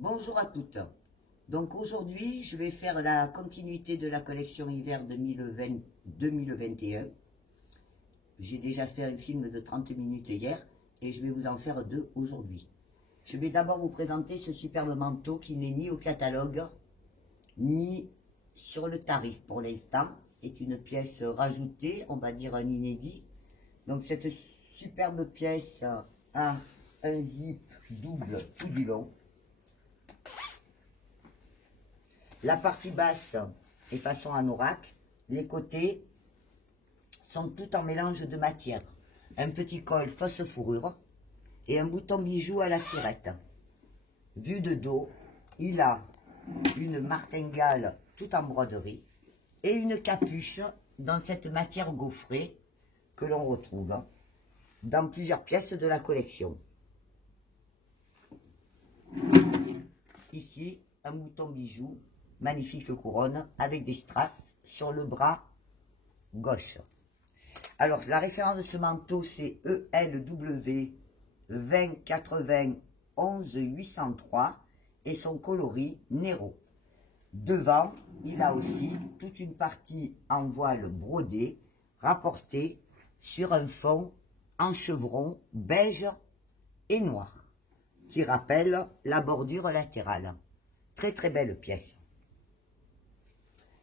Bonjour à toutes. Donc aujourd'hui, je vais faire la continuité de la collection hiver 2021. J'ai déjà fait un film de 30 minutes hier et je vais vous en faire deux aujourd'hui. Je vais d'abord vous présenter ce superbe manteau qui n'est ni au catalogue ni sur le tarif pour l'instant. C'est une pièce rajoutée, on va dire un inédit. Donc cette superbe pièce a un zip double tout du long. La partie basse est façon anorak. Les côtés sont tout en mélange de matière. Un petit col fausse fourrure et un bouton bijou à la tirette. Vu de dos, il a une martingale tout en broderie et une capuche dans cette matière gaufrée que l'on retrouve dans plusieurs pièces de la collection. Ici, un bouton bijou, magnifique couronne avec des strass sur le bras gauche. Alors, la référence de ce manteau, c'est ELW 2080 11 803 et son coloris Nero. Devant, il a aussi toute une partie en voile brodée, rapportée sur un fond en chevron beige et noir, qui rappelle la bordure latérale. Très très belle pièce.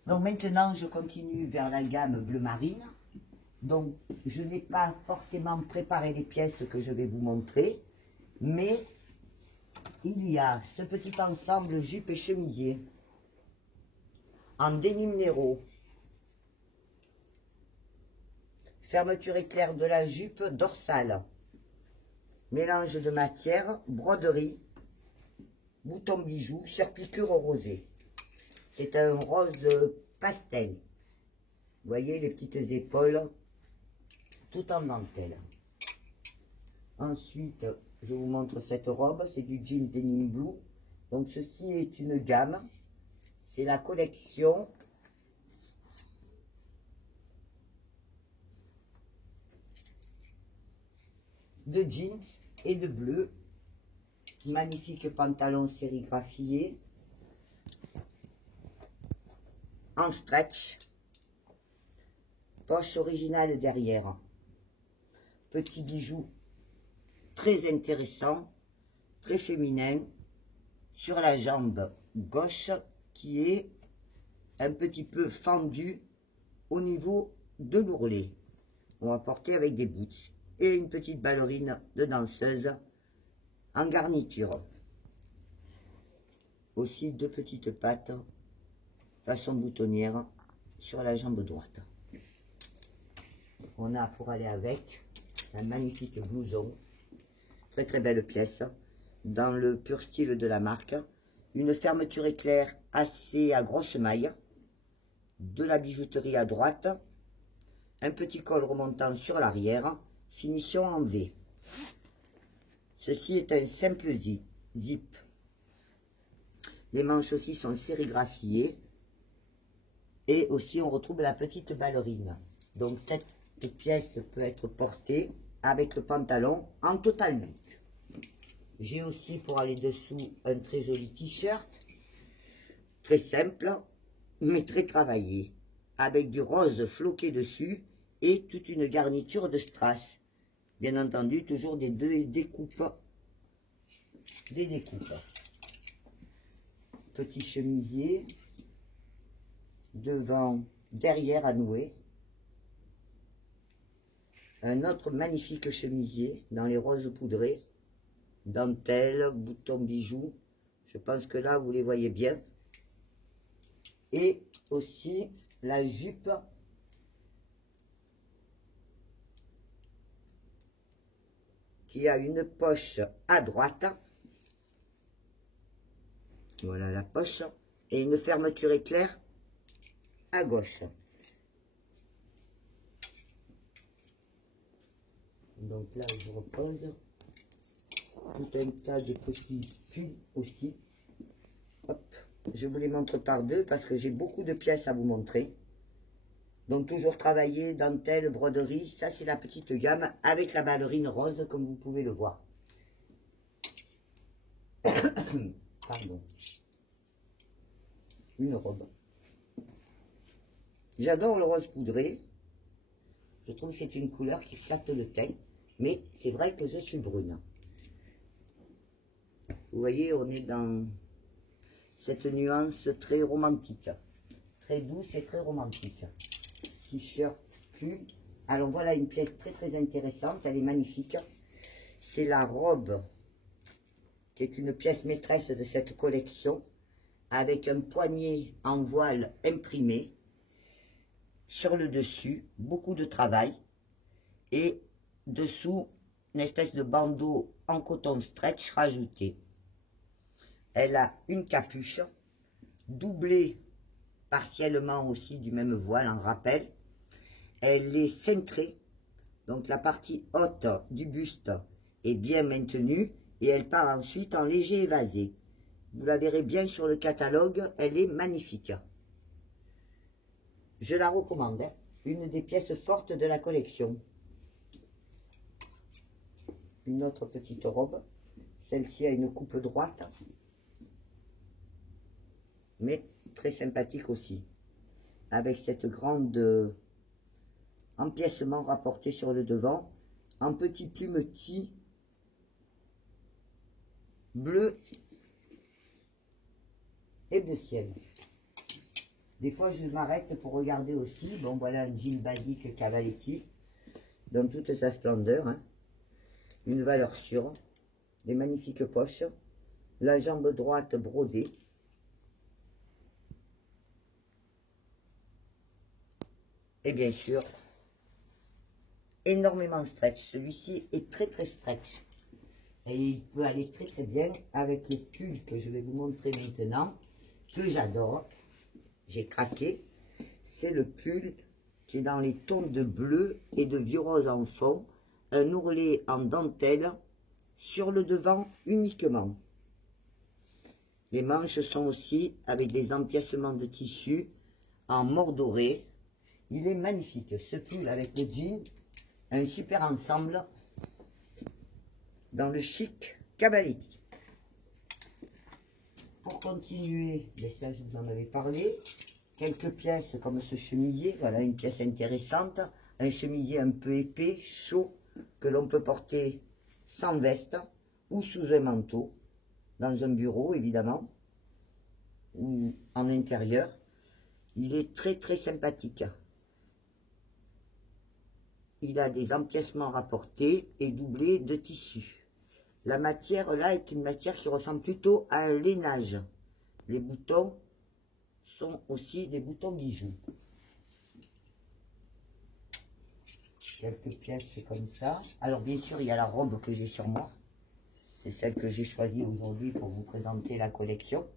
Donc maintenant, je continue vers la gamme bleu marine. Donc, je n'ai pas forcément préparé les pièces que je vais vous montrer, mais il y a ce petit ensemble jupe et chemisier en dénime Nero. Fermeture éclair de la jupe dorsale. Mélange de matière, broderie, bouton bijou sur piqûre rosée. C'est un rose pastel. Vous voyez les petites épaules, tout en dentelle. Ensuite, je vous montre cette robe. C'est du jean denim blue. Donc, ceci est une gamme. C'est la collection de jeans et de bleu. Magnifique pantalon sérigraphié en stretch, poche originale derrière, petit bijou très intéressant, très féminin sur la jambe gauche qui est un petit peu fendue au niveau de l'ourlet. On va porter avec des boots et une petite ballerine de danseuse en garniture. Aussi deux petites pattes façon boutonnière sur la jambe droite. On a pour aller avec un magnifique blouson, très très belle pièce, dans le pur style de la marque. Une fermeture éclair assez à grosse maille, de la bijouterie à droite, un petit col remontant sur l'arrière, finition en V. Ceci est un simple zip. Les manches aussi sont sérigraphiées. Et aussi, on retrouve la petite ballerine. Donc, cette pièce peut être portée avec le pantalon en total look. J'ai aussi, pour aller dessous, un très joli t-shirt. Très simple, mais très travaillé. Avec du rose floqué dessus et toute une garniture de strass. Bien entendu, toujours des découpes. Des découpes. Petit chemisier. Devant, derrière à nouer. Un autre magnifique chemisier dans les roses poudrées. Dentelle, bouton bijoux. Je pense que là, vous les voyez bien. Et aussi la jupe qui a une poche à droite. Voilà la poche. Et une fermeture éclair à gauche. Donc là, je repose tout un tas de petits pulls aussi. Hop. Je vous les montre par deux parce que j'ai beaucoup de pièces à vous montrer. Donc toujours travaillé, dentelle, broderie. Ça, c'est la petite gamme avec la ballerine rose comme vous pouvez le voir. pardon, une robe. J'adore le rose poudré. Je trouve que c'est une couleur qui flatte le teint. Mais c'est vrai que je suis brune. Vous voyez, on est dans cette nuance très romantique. Très douce et très romantique. T-shirt, pull. Alors voilà une pièce très très intéressante. Elle est magnifique. C'est la robe qui est une pièce maîtresse de cette collection. Avec un poignet en voile imprimé. Sur le dessus, beaucoup de travail. Et dessous, une espèce de bandeau en coton stretch rajouté. Elle a une capuche, doublée partiellement aussi du même voile en rappel. Elle est cintrée, donc la partie haute du buste est bien maintenue et elle part ensuite en léger évasé. Vous la verrez bien sur le catalogue, elle est magnifique. Je la recommande, hein. Une des pièces fortes de la collection. Une autre petite robe. Celle-ci a une coupe droite. Mais très sympathique aussi. Avec cette grande empiècement rapporté sur le devant. En petit plumetis bleu et bleu ciel. Des fois, je m'arrête pour regarder aussi. Bon, voilà un jean basique Cavaletti. Dans toute sa splendeur. Hein. Une valeur sûre, des magnifiques poches, la jambe droite brodée, et bien sûr, énormément stretch. Celui-ci est très très stretch, et il peut aller très très bien avec le pull que je vais vous montrer maintenant, que j'adore, j'ai craqué. C'est le pull qui est dans les tons de bleu et de vieux rose en fond, un ourlet en dentelle sur le devant uniquement. Les manches sont aussi avec des empiècements de tissu en mordoré. Il est magnifique, ce pull avec le jean, un super ensemble dans le chic Cavaletti. Pour continuer, ça je vous en avais parlé, quelques pièces comme ce chemisier, voilà une pièce intéressante, un chemisier un peu épais, chaud, que l'on peut porter sans veste ou sous un manteau, dans un bureau évidemment, ou en intérieur. Il est très très sympathique. Il a des empiècements rapportés et doublés de tissu. La matière là est une matière qui ressemble plutôt à un lainage. Les boutons sont aussi des boutons bijoux. Quelques pièces comme ça. Alors bien sûr il y a la robe que j'ai sur moi. C'est celle que j'ai choisie aujourd'hui pour vous présenter la collection.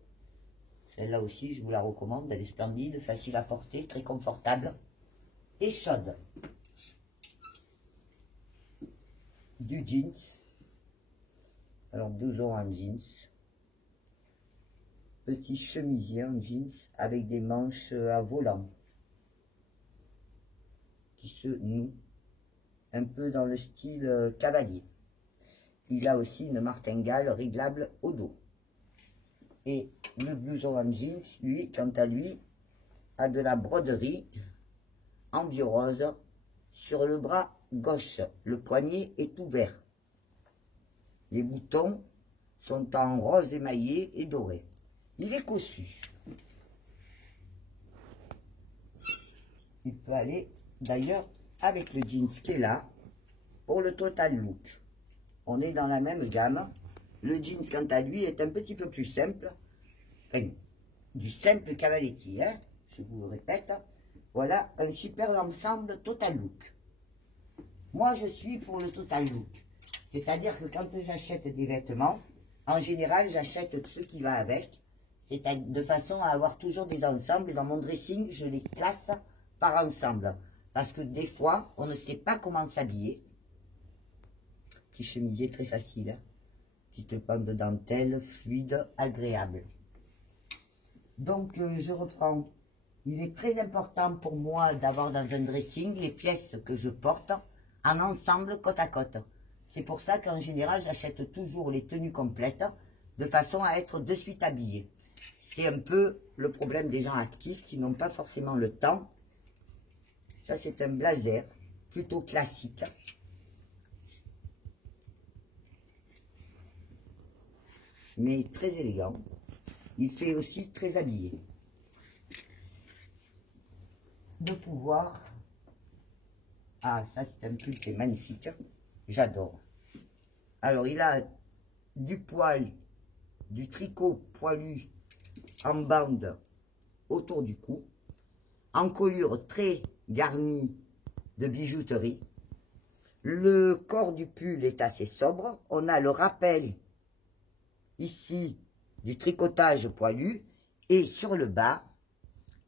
Celle-là aussi je vous la recommande. Elle est splendide, facile à porter, très confortable et chaude. Du jeans. Alors blouson en jeans. Petit chemisier en jeans avec des manches à volant qui se nouent un peu dans le style cavalier. Il a aussi une martingale réglable au dos. Et le blouson en jeans, lui, quant à lui, a de la broderie en vieux rose sur le bras gauche. Le poignet est ouvert. Les boutons sont en rose émaillé et doré. Il est cossu. Il peut aller d'ailleurs avec le jeans qui est là pour le total look. On est dans la même gamme. Le jeans quant à lui est un petit peu plus simple. Enfin, du simple Cavaletti, hein, je vous le répète. Voilà un super ensemble total look. Moi je suis pour le total look. C'est-à-dire que quand j'achète des vêtements, en général j'achète ce qui va avec. C'est de façon à avoir toujours des ensembles. Et dans mon dressing, je les classe par ensemble. Parce que des fois, on ne sait pas comment s'habiller. Petit chemisier très facile. Hein. Petite pomme de dentelle, fluide, agréable. Donc, je reprends. Il est très important pour moi d'avoir dans un dressing les pièces que je porte en ensemble côte à côte. C'est pour ça qu'en général, j'achète toujours les tenues complètes. de façon à être de suite habillé. C'est un peu le problème des gens actifs qui n'ont pas forcément le temps. Ça, c'est un blazer plutôt classique. Mais très élégant. Il fait aussi très habillé. De pouvoir... Ah, ça, c'est un pull qui est magnifique. J'adore. Alors, il a du poil, du tricot poilu en bande autour du cou, en colure très garnie de bijouterie. Le corps du pull est assez sobre. On a le rappel ici du tricotage poilu et sur le bas,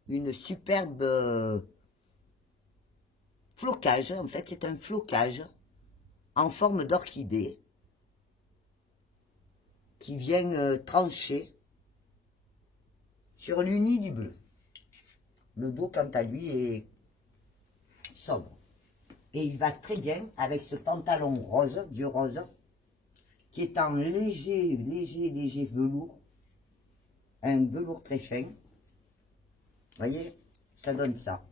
une superbe flocage. En fait, c'est un flocage en forme d'orchidée qui vient trancher sur l'uni du bleu. Le dos, quant à lui, est sobre. Et il va très bien avec ce pantalon rose, vieux rose, qui est en léger velours. Un velours très fin. Vous voyez, ça donne ça.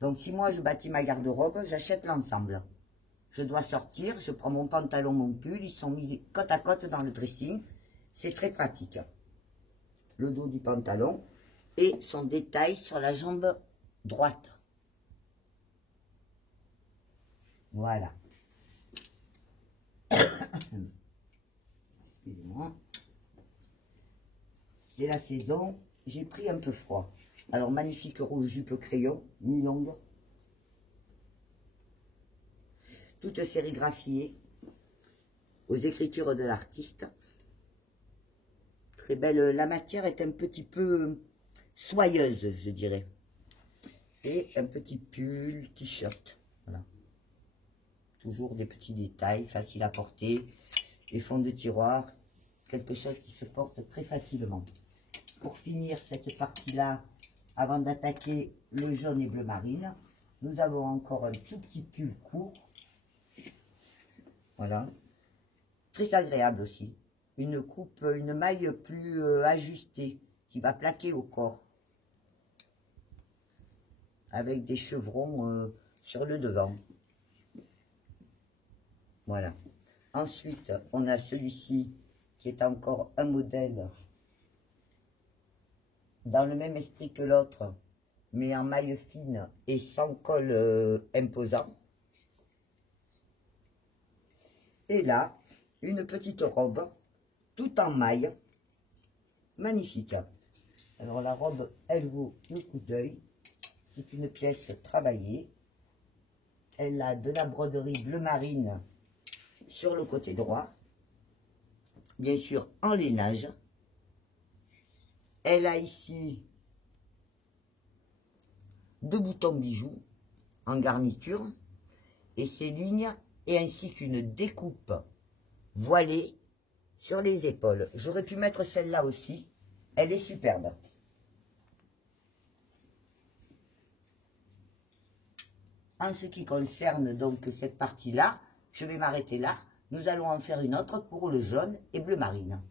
Donc, si moi, je bâtis ma garde-robe, j'achète l'ensemble. Je dois sortir, je prends mon pantalon, mon pull, ils sont mis côte à côte dans le dressing. C'est très pratique. Le dos du pantalon et son détail sur la jambe droite. Voilà. Excusez-moi. C'est la saison. J'ai pris un peu froid. Alors, magnifique rouge jupe crayon, mi-longue. Toute sérigraphiée aux écritures de l'artiste. Très belle. La matière est un petit peu soyeuse, je dirais. Et un petit pull, t-shirt. Voilà. Toujours des petits détails, faciles à porter. Des fonds de tiroir. Quelque chose qui se porte très facilement. Pour finir cette partie-là, avant d'attaquer le jaune et bleu marine, nous avons encore un tout petit pull court. Voilà. Très agréable aussi. Une coupe, une maille plus ajustée, qui va plaquer au corps. Avec des chevrons sur le devant. Voilà. Ensuite, on a celui-ci, qui est encore un modèle dans le même esprit que l'autre, mais en maille fine et sans col imposant. Et là, une petite robe, tout en maille, magnifique. Alors la robe, elle vaut le coup d'œil. C'est une pièce travaillée. Elle a de la broderie bleu marine sur le côté droit. Bien sûr, en lainage. Elle a ici 2 boutons bijoux en garniture. Et ces lignes, et ainsi qu'une découpe voilée sur les épaules. J'aurais pu mettre celle-là aussi. Elle est superbe. En ce qui concerne donc cette partie-là, je vais m'arrêter là. Nous allons en faire une autre pour le jaune et bleu marine.